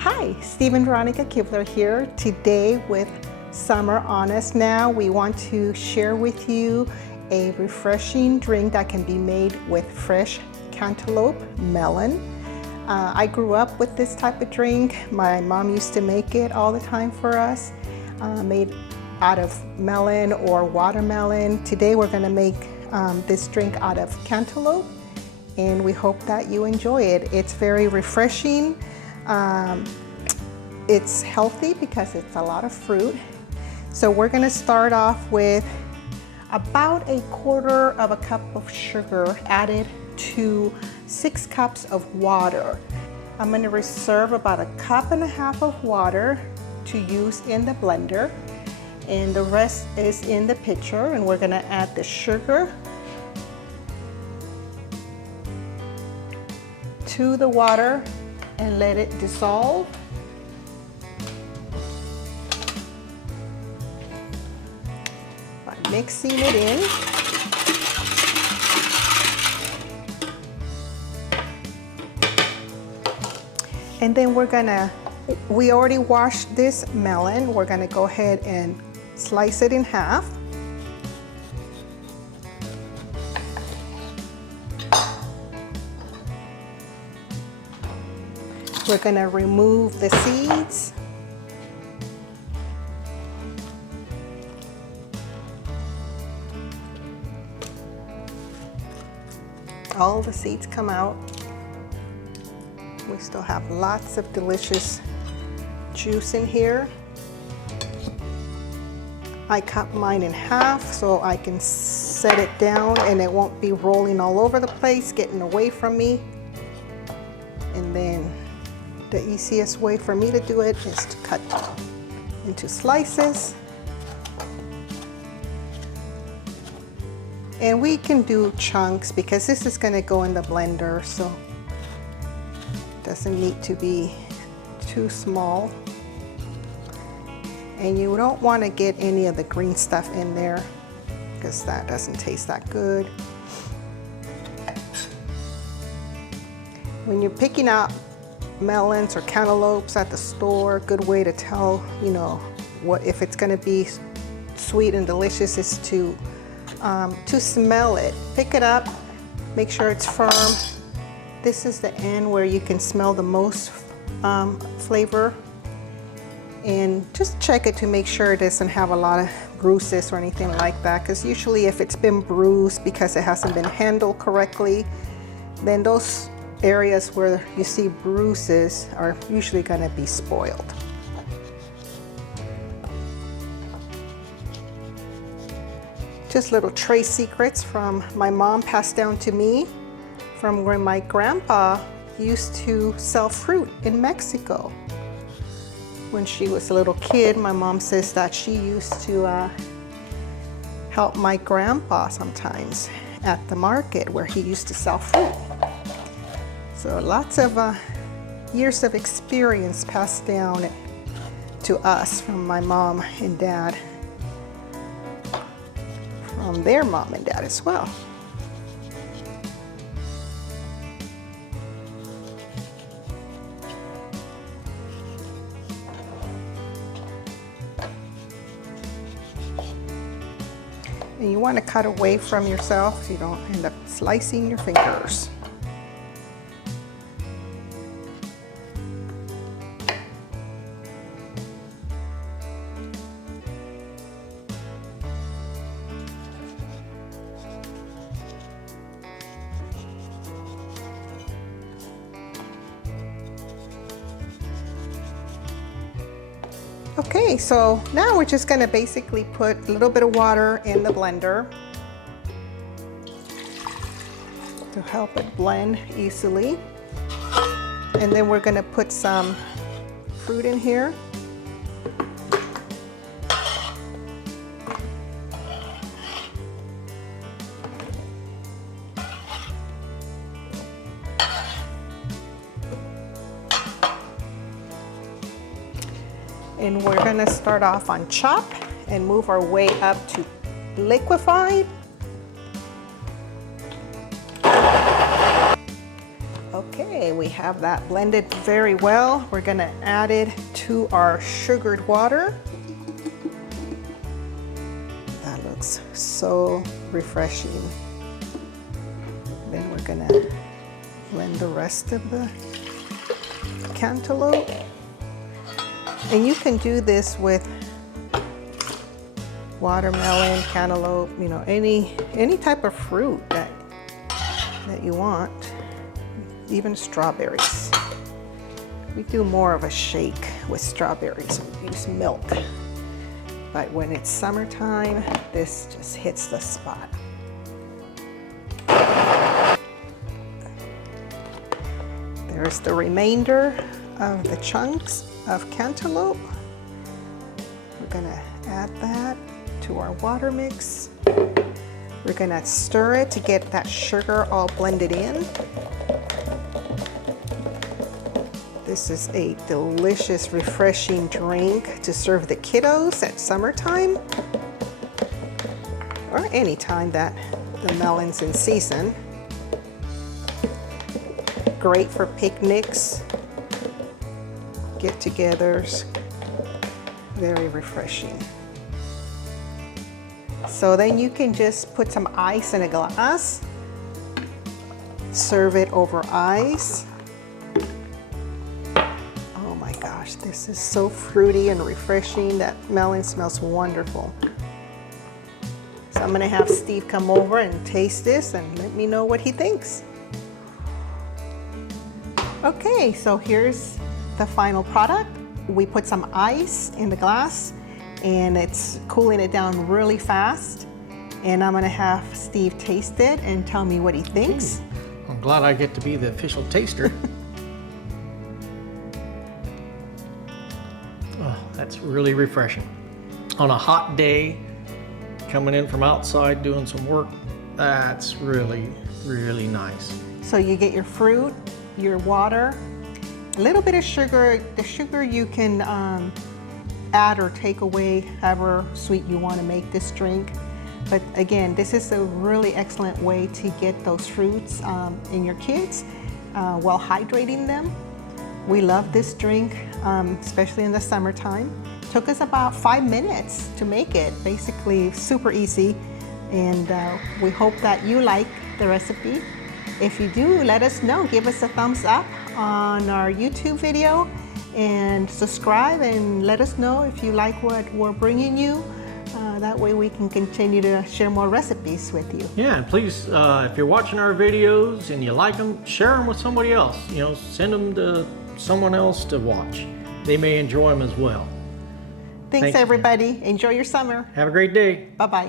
Hi, Steve and Veronica Kibler here today with Summer on Us Now. We want to share with you a refreshing drink that can be made with fresh cantaloupe melon. I grew up with this type of drink. My mom used to make it all the time for us, made out of melon or watermelon. Today we're going to make this drink out of cantaloupe, and we hope that you enjoy it. It's very refreshing. It's healthy because it's a lot of fruit. So we're going to start off with about 1/4 of a cup of sugar added to 6 cups of water. I'm going to reserve about 1.5 cups of water to use in the blender, and the rest is in the pitcher. And we're going to add the sugar to the water and let it dissolve. By mixing it in. And then we already washed this melon. We're gonna go ahead and slice it in half. We're gonna remove the seeds. All the seeds come out. We still have lots of delicious juice in here. I cut mine in half so I can set it down and it won't be rolling all over the place, getting away from me. And then the easiest way for me to do it is to cut into slices. And we can do chunks because this is going to go in the blender, so it doesn't need to be too small. And you don't want to get any of the green stuff in there because that doesn't taste that good. When you're picking out melons or cantaloupes at the store, a good way to tell, what if it's going to be sweet and delicious is to smell it. Pick it up, make sure it's firm. This is the end where you can smell the most flavor, and just check it to make sure it doesn't have a lot of bruises or anything like that, because usually if it's been bruised because it hasn't been handled correctly, then those areas where you see bruises are usually going to be spoiled. Just little trade secrets from my mom, passed down to me from when my grandpa used to sell fruit in Mexico. When she was a little kid, my mom says that she used to help my grandpa sometimes at the market where he used to sell fruit. So lots of years of experience passed down to us from my mom and dad, from their mom and dad as well. And you want to cut away from yourself so you don't end up slicing your fingers. Okay, so now we're just going to basically put a little bit of water in the blender to help it blend easily. And then we're going to put some fruit in here. And we're gonna start off on chop and move our way up to liquified. Okay, we have that blended very well. We're gonna add it to our sugared water. That looks so refreshing. Then we're gonna blend the rest of the cantaloupe. And you can do this with watermelon, cantaloupe, you know, any type of fruit that you want, even strawberries. We do more of a shake with strawberries. We use milk. But when it's summertime, this just hits the spot. There's the remainder of the chunks of cantaloupe. We're gonna add that to our water mix. We're gonna stir it to get that sugar all blended in. This is a delicious, refreshing drink to serve the kiddos at summertime, or any time that the melon's in season. Great for picnics, get-togethers, very refreshing. So then you can just put some ice in a glass, serve it over ice. Oh my gosh, this is so fruity and refreshing. That melon smells wonderful. So I'm gonna have Steve come over and taste this and let me know what he thinks. Okay, so here's the final product. We put some ice in the glass and it's cooling it down really fast. And I'm gonna have Steve taste it and tell me what he thinks. I'm glad I get to be the official taster. Oh, that's really refreshing. On a hot day, coming in from outside doing some work, that's really, really nice. So you get your fruit, your water, a little bit of sugar. The sugar you can add or take away however sweet you want to make this drink. But again, this is a really excellent way to get those fruits in your kids while hydrating them. We love this drink, especially in the summertime. Took us about 5 minutes to make it, basically super easy. And we hope that you like the recipe. If you do, let us know. Give us a thumbs up on our YouTube video and subscribe and let us know if you like what we're bringing you. That way we can continue to share more recipes with you. Yeah, and please, if you're watching our videos and you like them, share them with somebody else. You know, send them to someone else to watch. They may enjoy them as well. Thanks everybody. Enjoy your summer. Have a great day. Bye-bye.